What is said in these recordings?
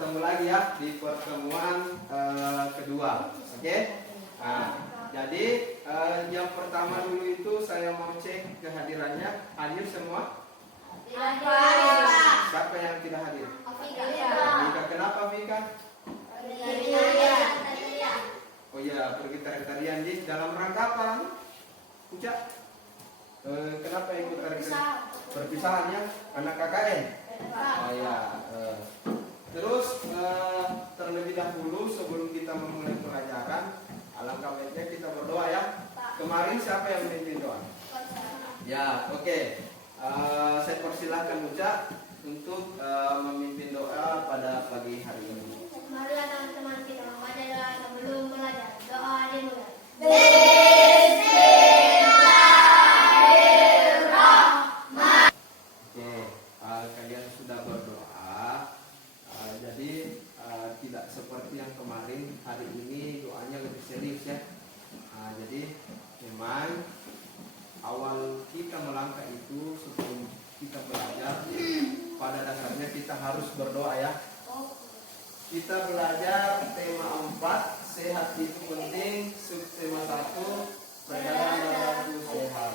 bertemu lagi ya di pertemuan kedua. Oke? Nah, jadi yang pertama dulu itu saya mau cek kehadirannya. Hadir semua? Hadir. Siapa yang tidak hadir? Vika. Kenapa Vika? Oh iya, pergi tarian di dalam rangka apa? Ucap? Kenapa ikut tarian? Perpisahan ya? Anak KKN? Oh iya. Terus terlebih dahulu sebelum kita memulai pelajaran, alangkah baiknya kita berdoa ya. Kemarin siapa yang memimpin doa? Ya, oke. Saya persilahkan Uca untuk memimpin doa pada pagi hari ini. Mari teman-teman kita membaca doa sebelum belajar. Doa dimulai. Oke, kalian sudah berdoa. Jadi tidak seperti yang kemarin, hari ini doanya lebih serius ya. Jadi memang awal kita melangkah itu sebelum kita belajar, pada dasarnya kita harus berdoa ya. Kita belajar tema 4, sehat itu penting, subtema 1, peredaran darah itu sehat.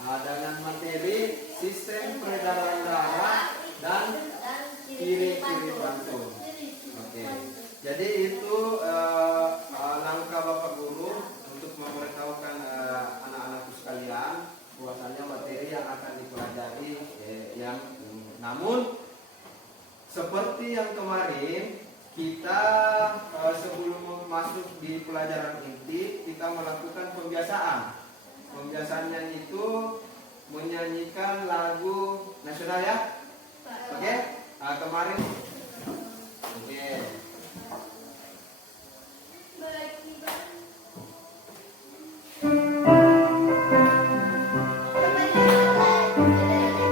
Dengan materi sistem peredaran darah dan ciri-ciri jantung. Oke. Jadi itu langkah Bapak Guru untuk memberitahukan anak-anakku sekalian bahwasanya materi yang akan dipelajari namun seperti yang kemarin kita sebelum masuk di pelajaran inti kita melakukan pembiasaan. Pembiasaannya itu menyanyikan lagu nasional ya. Oke? Kemarin oke.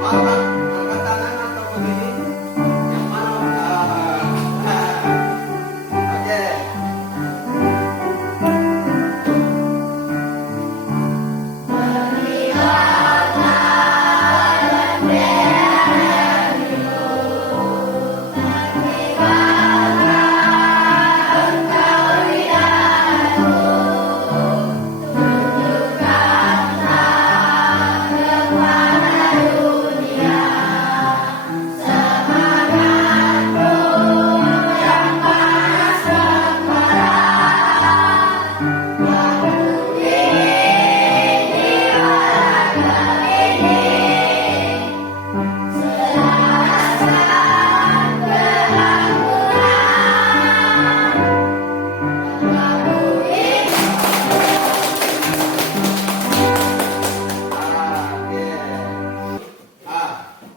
Angkat tangan atau begini? Yang mana? Oke.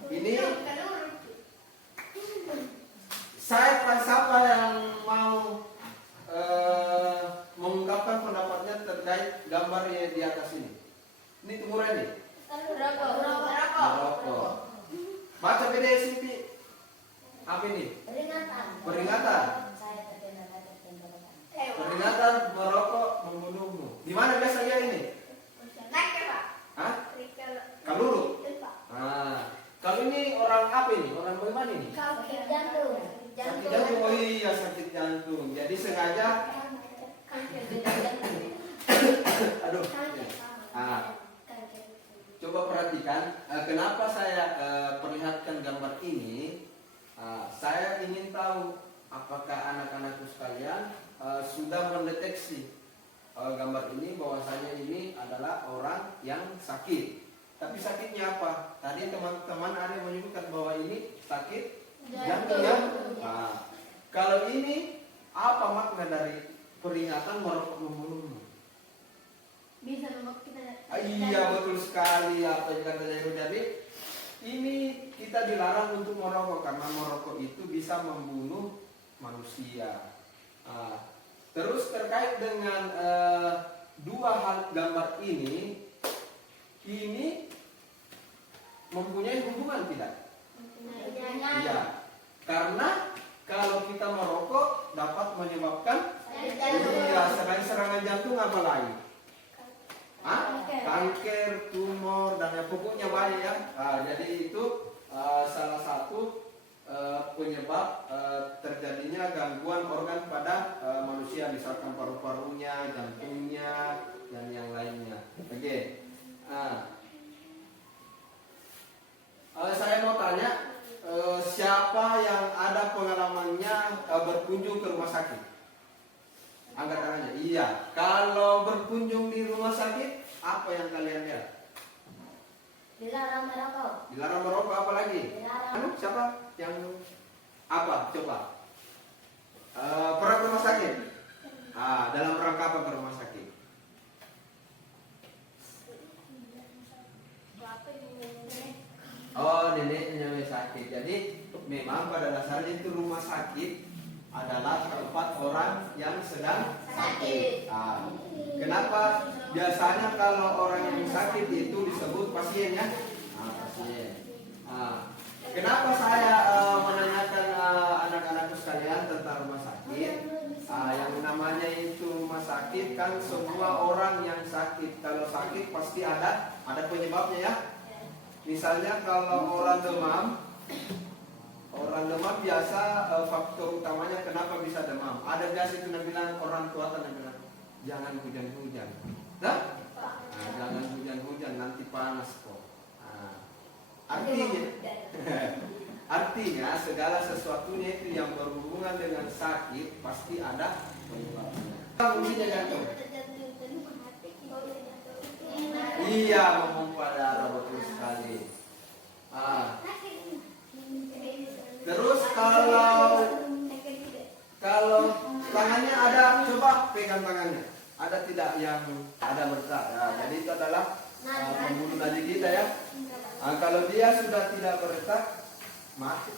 Ini siapa yang mau mengungkapkan pendapatnya terkait gambar di atas ini? Ini tumbuhan nih. Merokok. Baca PDSIP. Apa ini? Peringatan. Peringatan merokok membunuhmu. Di mana biasanya ini? Hah? Kaluru. Kalau ini orang apa ini? Orang bagaimana ini? Sakit jantung. Oh iya, sakit jantung. Jadi sengaja. Aduh. Coba perhatikan. Kenapa saya perlihatkan gambar ini? Saya ingin tahu apakah anak-anakku sekalian sudah mendeteksi gambar ini bahwasanya ini adalah orang yang sakit. Tapi sakitnya apa? Tadi teman-teman ada yang menyebutkan bahwa ini sakit jantung ya. Kalau ini apa makna dari peringatan merokok membunuhmu? Bisa membuat kita. Iya betul sekali apa yang kata Jairo. Jadi ini kita dilarang untuk merokok karena merokok itu bisa membunuh manusia. Terus terkait dengan dua hal gambar ini mempunyai hubungan tidak? Iya. Karena kalau kita merokok dapat menyebabkan serangan jantung apa lain? Kanker, tumor dan yang pokoknya banyak ya. Jadi itu salah satu penyebab terjadinya gangguan organ pada manusia, misalkan paru-parunya, jantungnya, dan yang lainnya. Oke. Saya mau tanya, siapa yang ada pengalamannya berkunjung ke rumah sakit? Angkat tangannya. Iya. Kalau berkunjung di rumah sakit, apa yang kalian lihat? Dilarang merokok. Dilarang merokok, apa lagi? Dilarang. Siapa yang apa? Coba. Pernah ke rumah sakit? Dalam rangka apa ke rumah sakit? Oh, neneknya sakit. Jadi memang pada dasarnya itu rumah sakit adalah tempat orang yang sedang sakit. Kenapa biasanya kalau orang yang sakit itu disebut pasien ya? Pasien. Kenapa saya menanyakan anak-anakku sekalian tentang rumah sakit? Yang namanya itu rumah sakit kan semua orang yang sakit. Kalau sakit pasti ada penyebabnya ya. Misalnya kalau orang demam biasa faktor utamanya kenapa bisa demam. Ada biasa itu bilang orang tua kan bilang jangan hujan-hujan. Jangan hujan-hujan nanti panas kok. Artinya segala sesuatunya itu yang berhubungan dengan sakit pasti ada penyebabnya. Fungsinya jantung. Iya, memompa darah, betul sekali. Terus kalau tangannya ada, coba pegang tangannya. Ada tidak yang ada bergerak? Jadi itu adalah pembuluh nadi kita ya. Kalau dia sudah tidak bergerak, mati.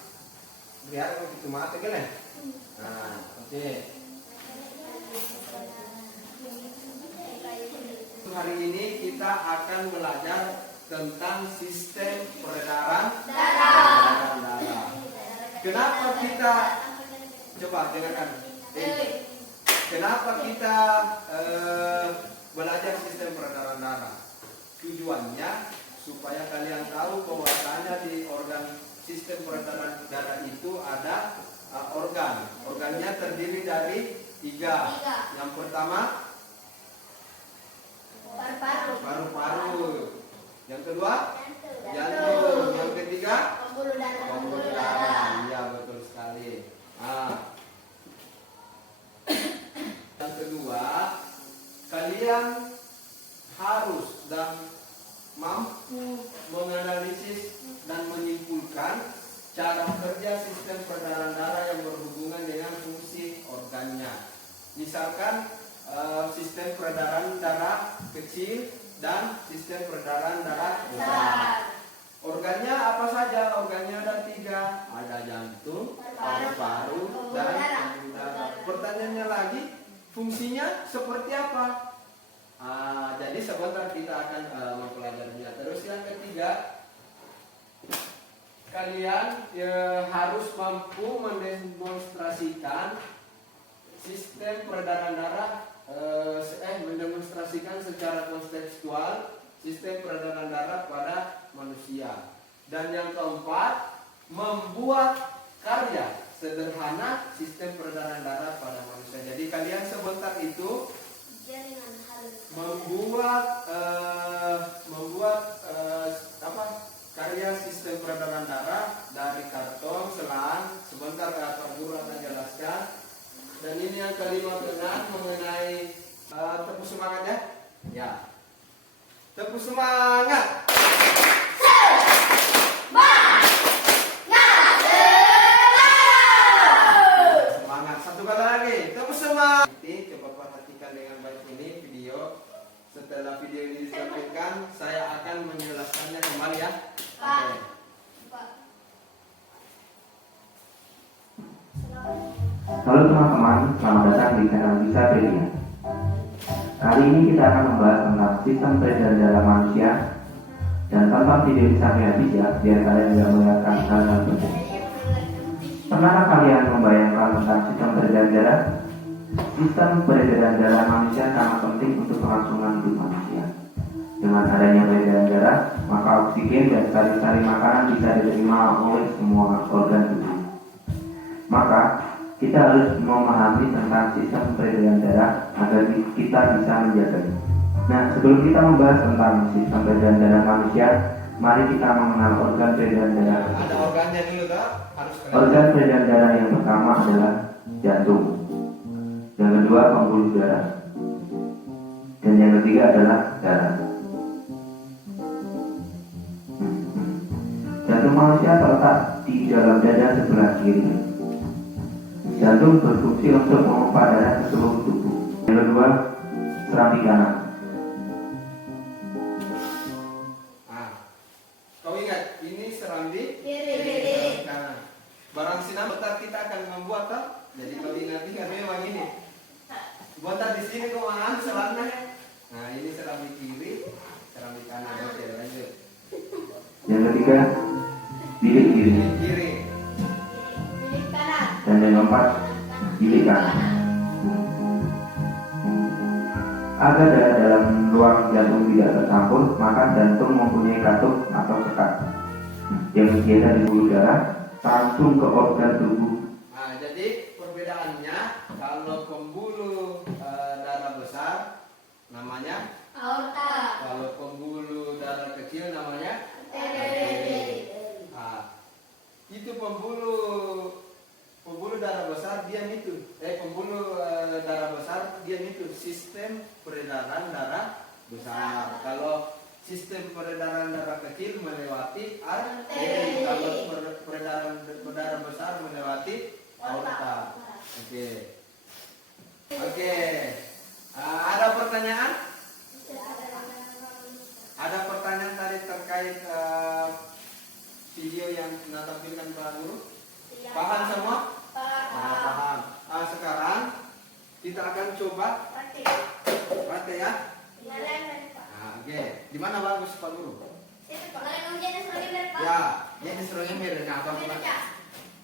Biar begitu mati kan ya? Oke. Hari ini kita akan belajar tentang sistem peredaran darah. Kenapa kita coba dengarkan? Kenapa kita belajar sistem peredaran darah? Tujuannya supaya kalian tahu bahwasanya di organ sistem peredaran darah itu ada organ. Organnya terdiri dari 3. Yang pertama paru-paru. Yang kedua jantung. Yang ketiga pembuluh darah. Iya, betul sekali. Yang kedua, kalian harus dan mampu menganalisis dan menyimpulkan cara kerja sistem peredaran darah yang berhubungan dengan fungsi organnya. Misalkan sistem peredaran darah kecil dan sistem peredaran darah besar. Organnya apa saja? Organnya ada 3. Ada jantung, paru-paru, dan pembuluh darah. Pertanyaannya lagi, fungsinya seperti apa? Jadi sebentar kita akan mempelajarinya. Terus yang ketiga, kalian harus mampu mendemonstrasikan sistem peredaran darah, mendemonstrasikan secara kontekstual sistem peredaran darah pada manusia. Dan yang keempat, membuat karya sederhana sistem peredaran darah pada manusia. Jadi kalian sebentar itu membuat karya sistem peredaran darah dari karton, selang. Sebentar Kak Guru akan jelaskan. Dan ini yang kelima mengenai tepuk semangat ya. Ya. Tepuk semangat. Semangat. Satu kali lagi. Tepuk semangat. Coba perhatikan dengan baik ini video. Setelah video ini ditampilkan, saya akan menjelaskannya kembali ya. Oke. Halo teman-teman, selamat datang di channel Bisapedia. Kali ini kita akan membahas tentang sistem peredaran darah manusia. Dan tonton video ini sampai habis ya, biar kalian tidak melewatkan hal-hal penting. Pernahkah kalian membayangkan tentang sistem peredaran darah? Sistem peredaran darah manusia sangat penting untuk kelangsungan hidup manusia. Dengan adanya peredaran darah, maka oksigen dan sari-sari makanan bisa diterima oleh semua organ tubuh. Maka kita harus memahami tentang sistem peredaran darah agar kita bisa menjaganya. Nah, sebelum kita membahas tentang sistem peredaran darah manusia, mari kita mengenal organ peredaran darah. Ada organnya dulu toh, harus kelihatan. Organ peredaran darah yang pertama adalah jantung, yang kedua pembuluh darah, dan yang ketiga adalah darah. Jantung manusia terletak di dalam dada sebelah kiri. Jantung berfungsi untuk memompa darah ke seluruh tubuh. Yang kedua, serambi kanan. Kau ingat, ini serambi Kiri. kanan. Barang sinar bentar kita akan membuat toh. Jadi kau ingat memang ini. Bentar di sini kau selana. Nah, ini serambi kiri, serambi kanan. Oke, lanjut. Yang ketiga, bilik kiri. Kiri. Bilik kanan. Dan yang keempat, bilik kanan. Agar darah dalam ruang jantung tidak tercampur, maka jantung mempunyai katup atau sekat yang biasa di pembuluh darah langsung ke organ tubuh. Nah, jadi perbedaannya kalau pembuluh darah besar namanya Aorta. kalau pembuluh darah kecil namanya Arteri. itu pembuluh darah besar dia itu pembuluh darah besar dia itu sistem peredaran darah besar. Kalau sistem peredaran darah kecil melewati arteri, kalau peredaran darah besar melewati aorta. Oke. Ada pertanyaan? Ada pertanyaan tadi terkait video yang ditampilkan Pak Guru? Paham semua? Paham. Sekarang kita akan coba praktek ya. Oke. Di mana bagus Pak Guru? Ya, ini serunya mirip. Nah, apa Pak?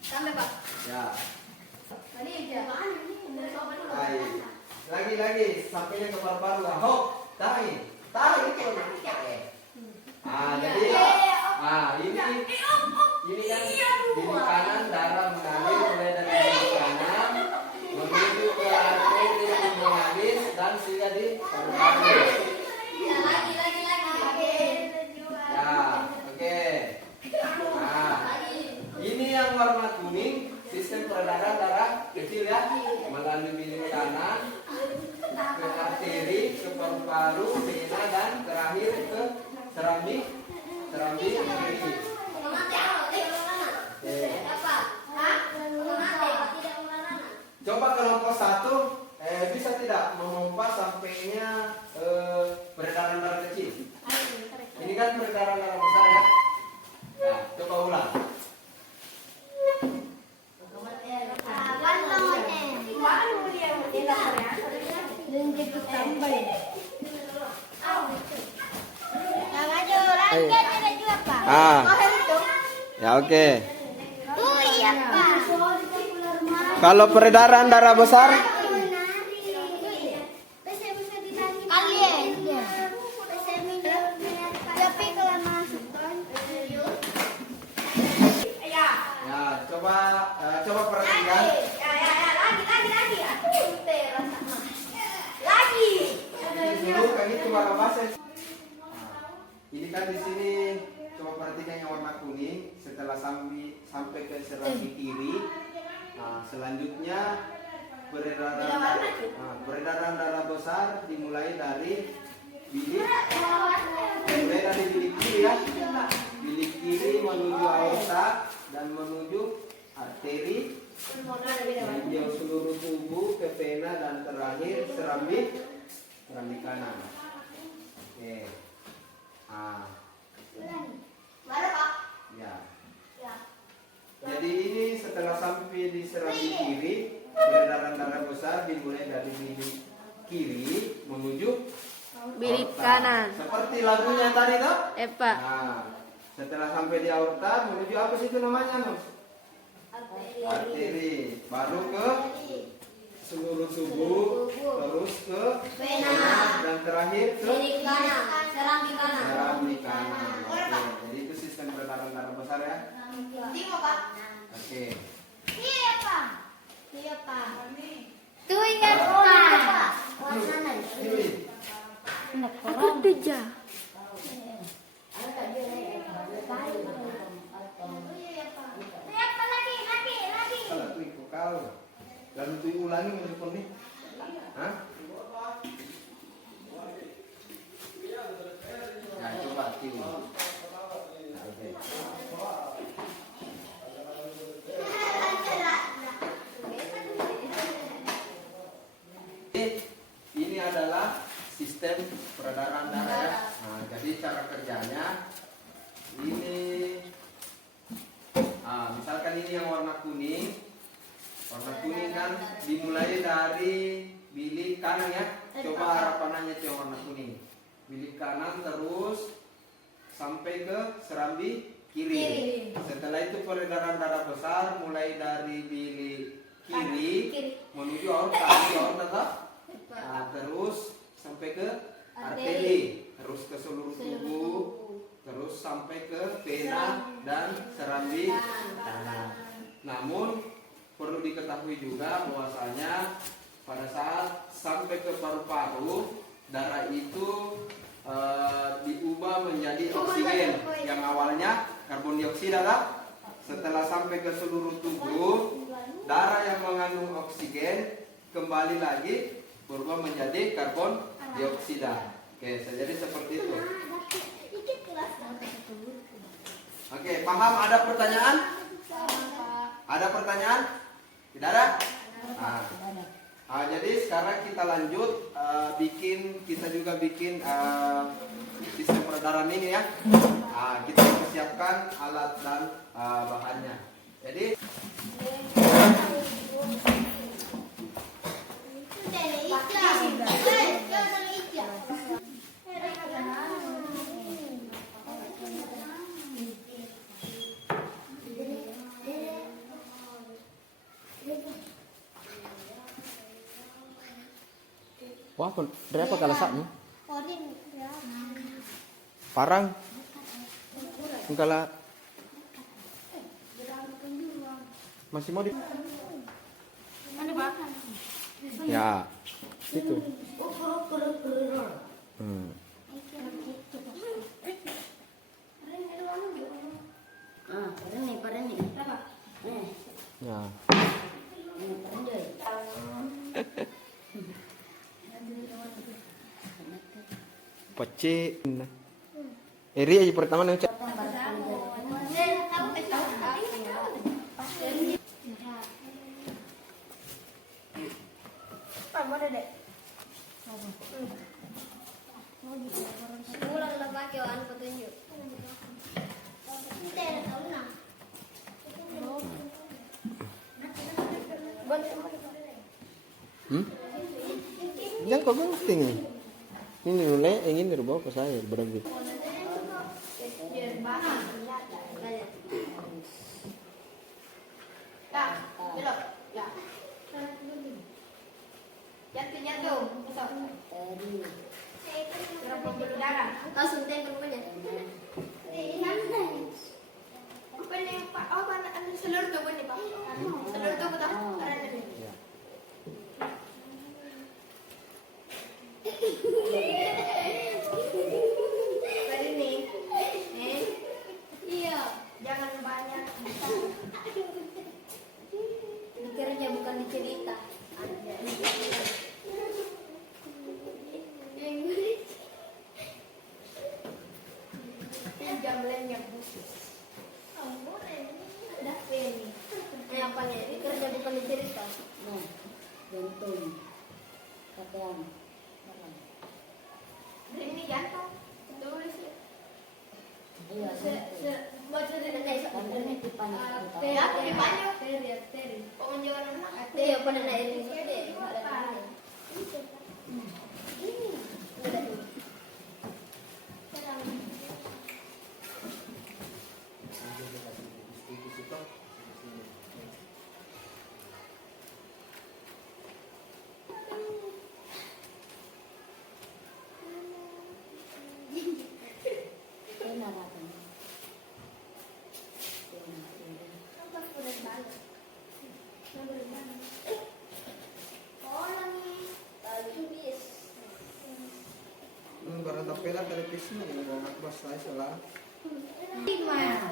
Sampai Pak. Ya. Lagi. Lagi sampainya ke paru-paru. Hop, tarik itu. Jadi ini kan bilik kanan darah mengalir mulai dari bilik kanan menuju ke arteri yang habis dan sehingga di paru-paru. Ya, oke. Ini yang warna kuning sistem peredaran darah kecil ya, melalui bilik kanan ke arteri, ke paru-paru, vena dan terakhir ke serambi kiri. Coba kelompok 1 bisa tidak memompa sampainya peredaran darah kecil. Ini kan peredaran darah besar ya. Nah, coba ulang. Ya oke. Kalau peredaran darah besar coba perhatikan. Dulu kan itu warna base. Ini kan di sini coba perhatikan yang warna kuning. Setelah sampai ke serambi kiri, selanjutnya peredaran darah besar dimulai dari bilik kiri ya. Bilik kiri menuju aorta dan menuju arteri, menjauh seluruh tubuh ke vena dan terakhir serambi kanan. Oke. Ya. Jadi ini setelah sampai di serambi kiri, peredaran darah besar dimulai dari bilik kiri menuju bilik aorta. kanan. Seperti lagunya tadi toh? Pak. Setelah sampai di aorta menuju apa sih itu namanya, Nus? Arteri. Baru ke seluruh tubuh, terus ke vena dan terakhir ke serambi kanan. Oke, jadi itu sistem peredaran darah besar ya. Oke. Iya Pak. Iya Pak. Tuh ingat Pak. Aku kerja. Kalau tuh ikut kau, lalu tuh ulangi menelpon nih. Hah? Nah, coba tuh. Oke. Ini adalah sistem peredaran darah ya. Nah, jadi cara kerjanya ini, misalkan ini yang warna kuning kan dimulai dari bilik kanan ya. Coba harapannya yang warna kuning, bilik kanan terus sampai ke serambi kiri. Setelah itu peredaran darah besar mulai dari bilik kiri menuju aorta. Nah, terus sampai ke arteri, terus ke seluruh tubuh, terus sampai ke vena dan serambi tangan. Namun perlu diketahui juga bahwasanya pada saat sampai ke paru-paru, darah itu diubah menjadi oksigen yang awalnya karbon dioksida. Setelah sampai ke seluruh tubuh, darah yang mengandung oksigen kembali lagi berubah menjadi karbon dioksida. Oke, jadi seperti itu. Oke, paham? Ada pertanyaan? Ada pertanyaan? Tidak ada? Jadi sekarang kita lanjut kita juga bikin sistem peredaran ini ya. Kita persiapkan alat dan bahannya. Jadi wah, berapa kalasaknya? Parang. Engkala masih mau di ya itu. Ya. Pece. Eri aja pertama nih. Jangan kau gunting. Ini nilai ingin dirubah ke saya berarti. Langsung tembak aja. Seluruh tubuh nih Pak. Seluruh tubuh tak? Iya, jangan banyak. Dikiranya bukan dicerita. Jam lenyap khusus. Ada ini. Apa nih? Dikerja bukan dicerita. Jantung, kapan? Ini jantung. Tulis ya. Iya, Baca dari desa. ini pipan. Arteri. Pengenjualan arteri. Iya, pada naik ini. pela televisi ini mau bos saya salah. Gimana?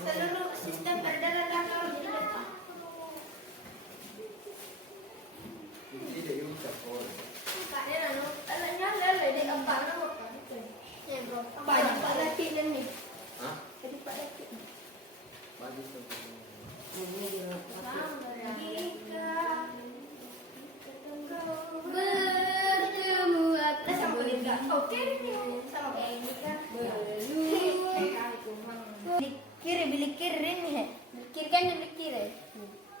Seluruh sistem peredaran darah di depan. Tidak diucap kok. Banyak Pak Lati dan nih. Hah? Jadi Pak Lati. Bagus tuh. Ini di rumah. Bertemu atas boleh nggak? Oke, sama kayak ini kan. Bilik kiri nih. Bilik kiri kan bilik kiri.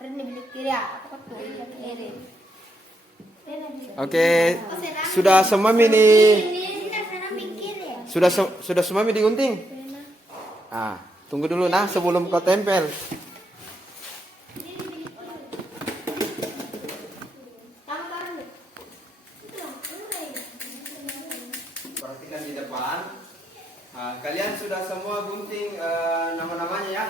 Ini bilik kiri ya. Apa tuh? Bilik kiri. Oke, sudah semua ini. Ya? Sudah semua ini digunting? Ah, tunggu dulu nah sebelum kau tempel. Perhatikan di depan. Nah, kalian sudah semua gunting nama-namanya ya?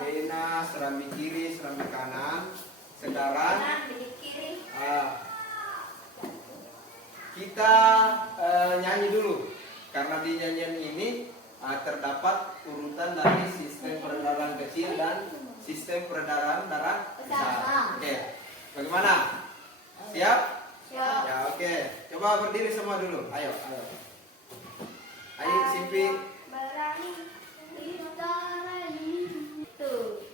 Pena, serambi kiri, serambi kanan. Sekarang kita nyanyi dulu. Karena di nyanyian ini terdapat urutan dari sistem peredaran kecil dan sistem peredaran darah besar. Oke, bagaimana? Siap? Siap. Ya, oke. Coba berdiri semua dulu. Ayo. Ayo, Simpi. Berani kita lagi. Tuh.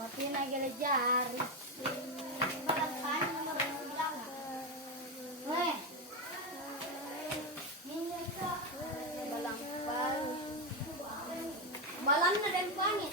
Matiin lagi le jari. Balangkan nomor bilang. Weh. Minyak kak. Balangkan. Balang na dan pangit.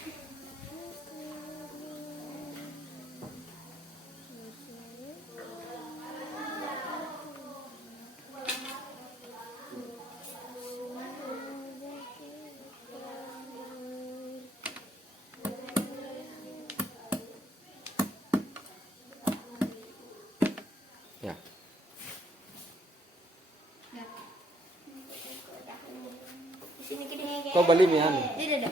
Ya. Kau beli mian? Tidak ada.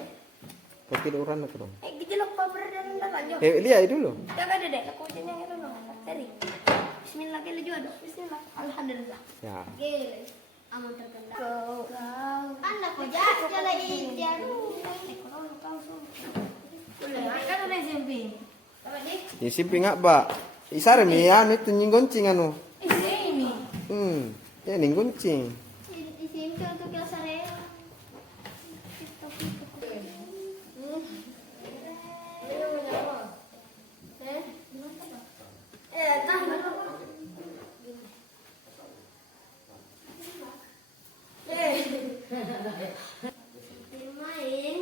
Kau tiduran aku dong. Gitu loh paper dan aja. Lihat dulu. Tidak ada deh. Aku jenis yang itu loh. Tadi. Bismillah kita jual dong. Bismillah. Alhamdulillah. Ya. Gile. Aman terkendali. Kau. Anda kau jaga lagi dia. Boleh. Kan udah SMP. Ini simpi nggak, Pak? Isar mi anu itu nyinggoncing anu. Ini. Ya nyinggoncing. Di sini untuk kelas area. Main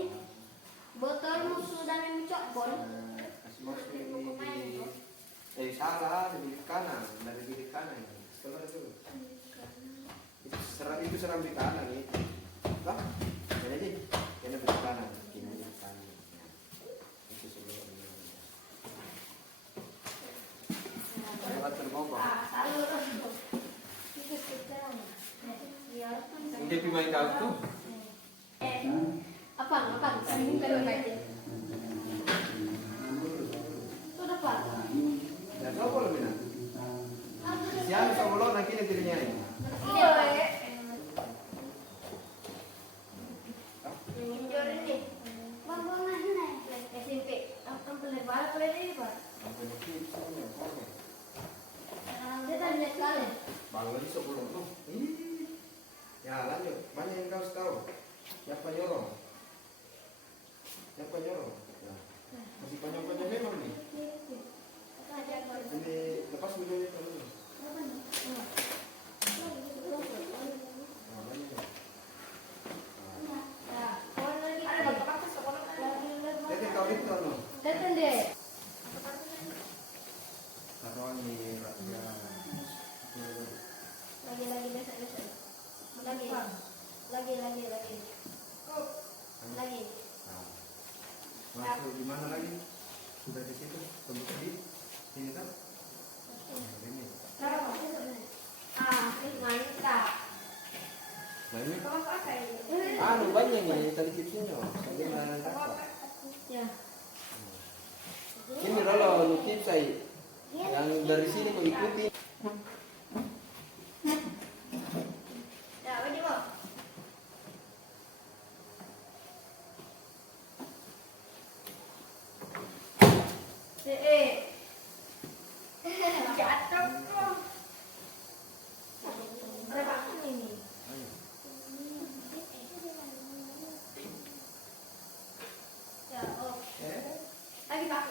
botolmu sudah mencokbol. Salah di bilik kanan, dari bilik kanan. Setelah itu. Itu seram di kanan itu. Lah, jadi ini bilik kanan, ini bilik kanan. Itu sebelumnya. Lewat tergobong. Ini pemain kau tuh. Apa? Sambung ke aja. Sudah Pak. Ya kau boleh minat. Siapa sebelum nanti ini dirinya ini. Baru lagi sebelum tuh. Ya lanjut, banyak yang kau tahu. Siapa nyorong? Siapa nyorong? Nah, masih panjang-panjang memang nih. Ini lepas videonya dulu. Jadi kau itu anu. Taruhan di rakyat. Lagi. Masuk di mana lagi? Sudah di situ, tembus di sini kan? Ini. Nah ini. Anu banyak nih tadi tipsnya. Ini mana dapat? Ini kalau lu tips saya yang dari sini kau ikuti. Lagi Pak.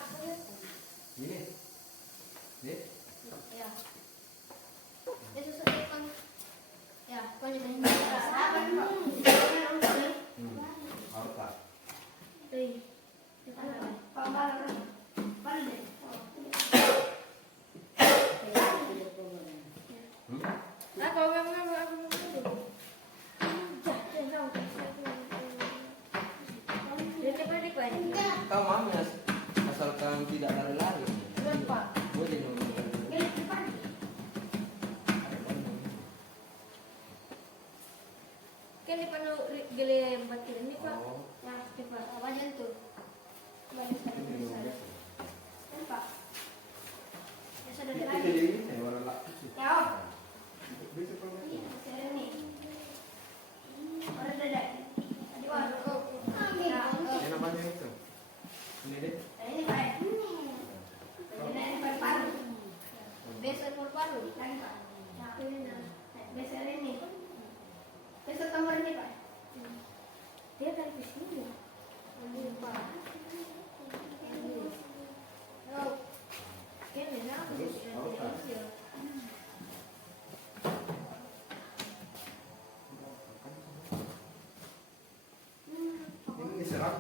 Ini. Ini. Ya. Itu sudah kan. Ya, kau jadi apa nih Pak? Apa? Pak Balar. Balik. Kau mami asalkan tidak lari-lari. Boleh nunggu. Kan di panu gele buat kita ini Pak. Oh, Ya, cepat. Banyak tuh. Banyak sekali. ini dulu. Kan Pak. Ya sudah Itu lagi. jadi ini saya wala lak. Ya, Om. Bisa kau lihat. Iya, saya ini. Orang dadak. Tadi waduh. Ya, Yang namanya itu. Ini deh. ini Pak. Ini paru-paru. Besar paru-paru. Lagi Pak. Ya, ini besar ini. Besar kamar ini Pak. Dia dari ke sini. Ini Pak. Oh. Ini nak. Terus, apa? Ini serap.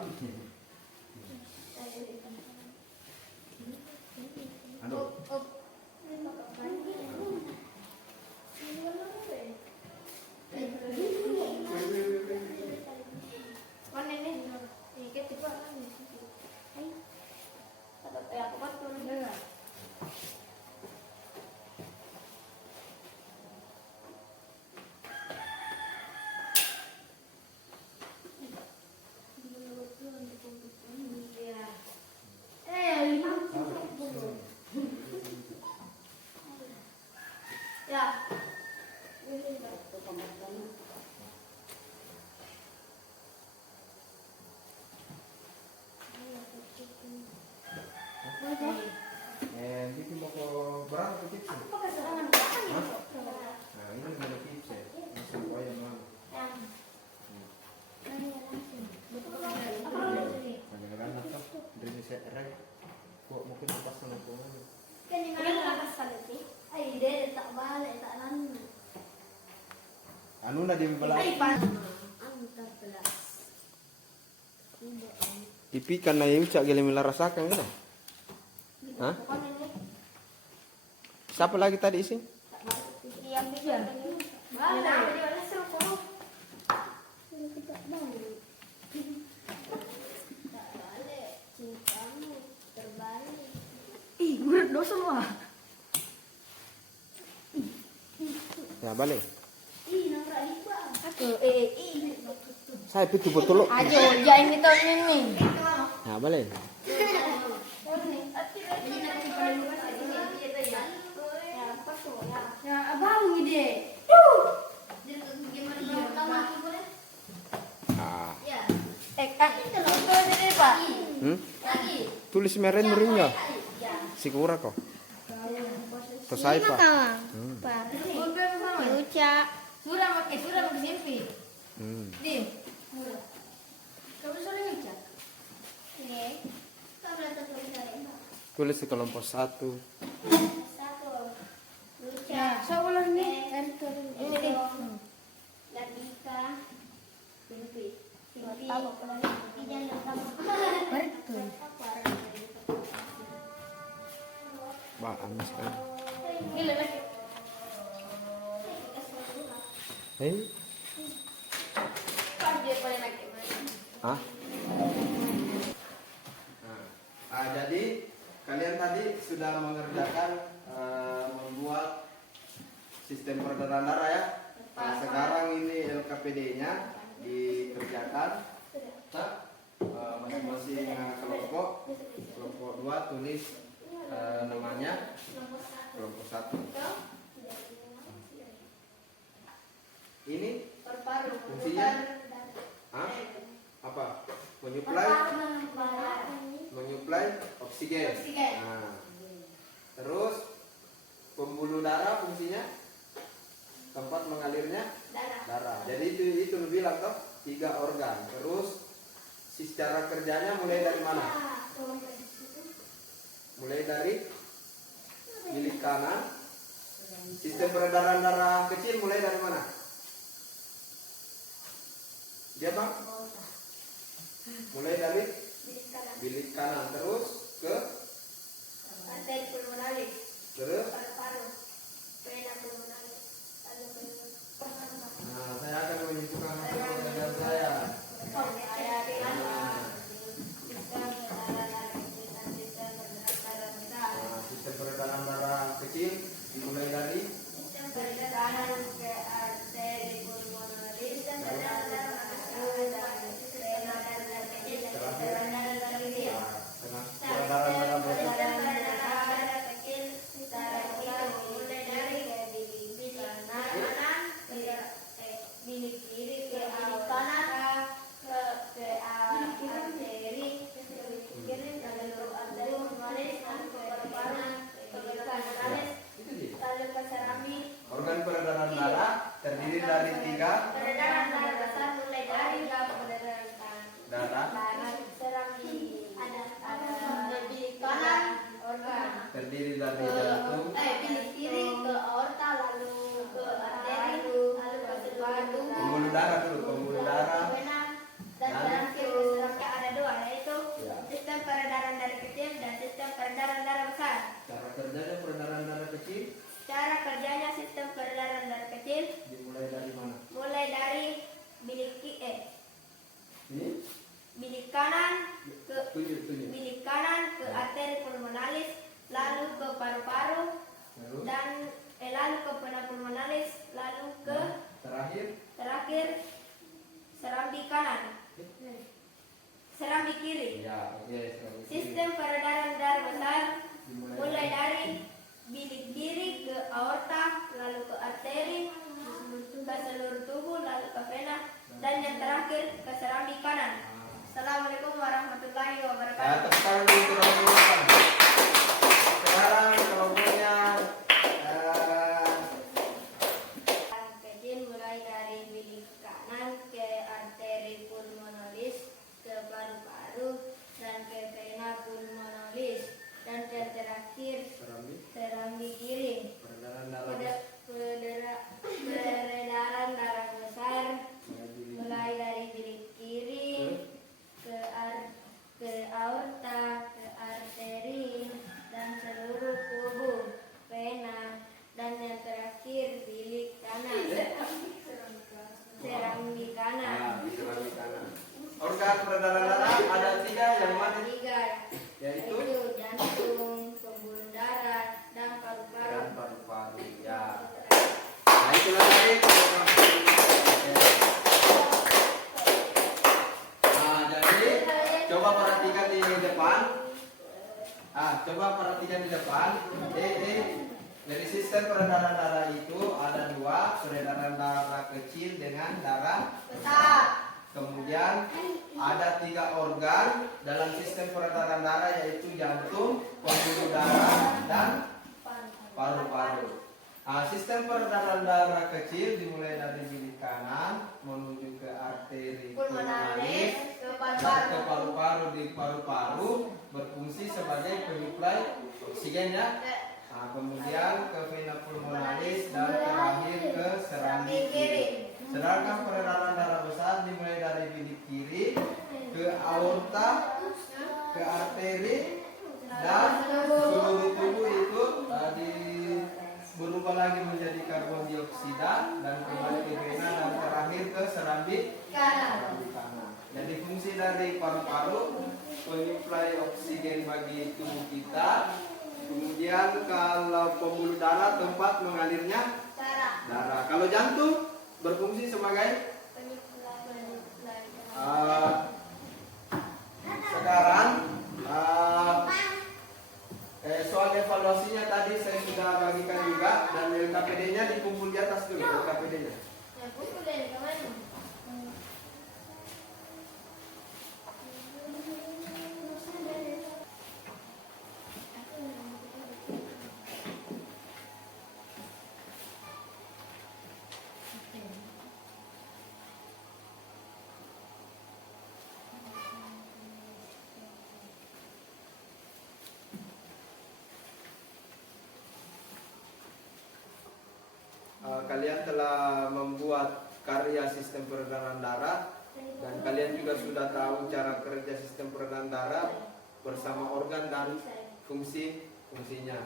Rek, kok mungkin pas lingkungan. Kan di mana lah sekali sih? Ay, dia tak balik, tak lama. Anu na di belah. Ay, pan. Ang terbelas. Ipi kan na yung cak gili mila rasakan gitu. Hah? Siapa lagi tadi sih? Yang bisa. Balik. Jadi mana seru kok? Terbalik. Cintamu terbalik. Ih, gue dosa mah. Ya balik. Ih, nora iba. Aku Saya itu betul. ajo jangan kita ini. Ya balik. Ya, abang ide. Ah. Itu ini Pak. Tulis meren merinya. Sikura kok. To saya pak. Udah sama. Uca. Sudah pakai simpi. Dim. Murah. Kamu sering ngecek? Ini. Kamu lihat tulisannya. Tulis di kelompok 1. Satu. Luca. Ya, saya ulang nih. Ini deh. Latika. Simpi. Simpi. Jangan lupa. Betul. Pak amis kan. Gila lagi. Hei. Pas dia paling lagi. Ah. Nah, jadi kalian tadi sudah mengerjakan membuat sistem peredaran darah ya. Nah, sekarang ini LKPD-nya dikerjakan. Nah, masing-masing kelompok. Kelompok 2 tulis namanya. Kelompok 1. Ini Paru-paru. fungsinya apa? Menyuplai oksigen. Nah, terus pembuluh darah fungsinya tempat mengalirnya darah. Jadi itu bilang toh 3 organ. Terus secara kerjanya mulai dari mana? Mulai dari bilik kanan. Sistem peredaran darah kecil mulai dari mana? Dia bang? Mulai dari bilik kanan terus ke Arteri pulmonalis. terus. Paru-paru. Vena pulmonalis. Lalu vena. Nah, saya akan menunjukkan hasil penelitian saya. Nah, sistem peredaran darah kecil dimulai dari peredaran darah besar. Itu dia. Organ peredaran darah terdiri dari 3 Peredaran darah besar mulai dari darah ada bilik kanan organ terdiri dari jantung, bilik kiri ke aorta lalu ke arteri lalu ke seluruh pembuluh darah dulu, pembuluh darah. vena dan terakhir ke serangga ada 2 yaitu Ya. sistem peredaran darah kecil dan sistem peredaran darah besar. Cara kerjanya peredaran darah kecil Cara kerjanya sistem peredaran darah kecil dimulai dari mana? mulai dari bilik Ini bilik kanan ke tunjuk. bilik kanan ke arteri pulmonalis lalu ke paru-paru Terus dan lalu ke vena pulmonalis lalu ke terakhir serambi kanan serambi kiri. ya, oke. Sistem peredaran darah besar mulai dari bilik kiri ke aorta lalu ke arteri ke seluruh tubuh lalu ke vena dan yang terakhir ke serambi kanan. Assalamualaikum warahmatullahi wabarakatuh. Sekarang itu sekarang kelompoknya Kecil mulai dari bilik kanan ke arteri pulmonalis ke paru-paru dan ke vena pulmonalis depan. Coba perhatikan di depan. Dari sistem peredaran darah itu ada dua, peredaran darah kecil dengan darah Besar. Kemudian ada 3 organ dalam sistem peredaran darah, yaitu jantung, pembuluh darah, dan paru-paru. Sistem peredaran darah kecil dimulai dari bilik kanan menuju ke arteri pulmonalis Pulmonalis ke ke paru-paru. paru-paru. Di paru-paru berfungsi sebagai penyuplai oksigen ya. Kemudian ke vena pulmonalis dan terakhir ke serambi kiri. Sedangkan peredaran darah besar dimulai dari bilik kiri ke aorta, ke arteri, dan seluruh tubuh itu berubah lagi menjadi karbon dioksida dan kembali ke vena dan terakhir ke serambi kanan. Jadi fungsi dari paru-paru menyuplai oksigen bagi tubuh kita. Kemudian kalau pembuluh darah tempat mengalirnya darah. Kalau jantung berfungsi sebagai sekarang soal evaluasinya tadi saya sudah bagikan juga, dan LKPD-nya dikumpul di atas dulu LKPD-nya. Kalian telah membuat karya sistem peredaran darah, dan kalian juga sudah tahu cara kerja sistem peredaran darah bersama organ dan fungsinya.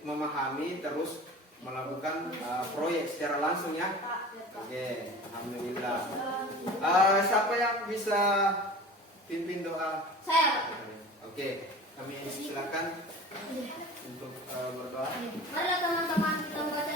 Memahami terus melakukan proyek secara langsung ya. Oke, alhamdulillah. Siapa yang bisa pimpin doa? Saya. Oke, kami silakan untuk berdoa. Mari teman-teman kita membaca